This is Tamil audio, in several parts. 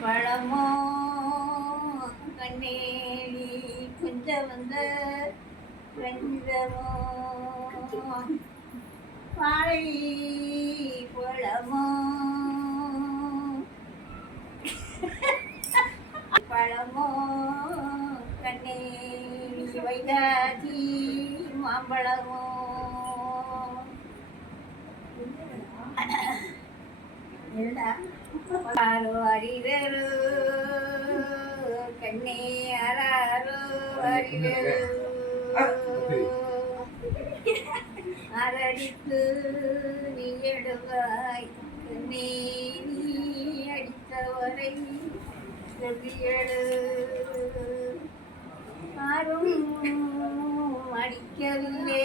பழமோ கண்ணேடி கொஞ்ச வந்த வெஞ்சமோ வாழை பழமோ பழமோ? கண்ணேடி வைகாதி மாம்பழமோ? ஆரோ கண்ணே அராரோ அரிரரு அரடித்து நீ எடுவாய் கண்ணே நீ அடித்தவரை செவியடு யாரும் அடிக்கவில்லை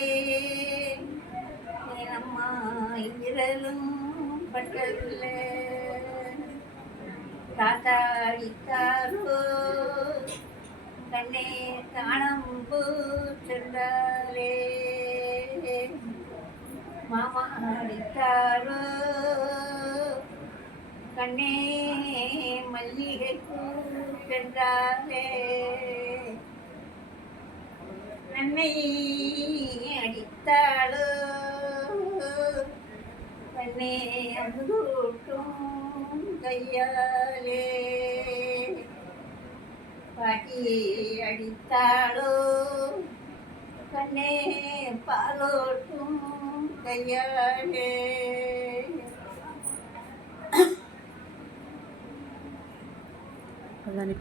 அம்மா இரலும் பட்டதில்லை தாத்தா அடித்தாரோ கண்ணே காணம்பு சென்றாரே மாமா அடித்தாரோ கண்ணே மல்லிகை பூ சென்றாரே நன்னை அடித்தாளோ கண்ணே அமுதூட்டும் கையாலே பாட்டி அடித்தாளோ கண்ணே பாலோட்டும் கையாலே அதான்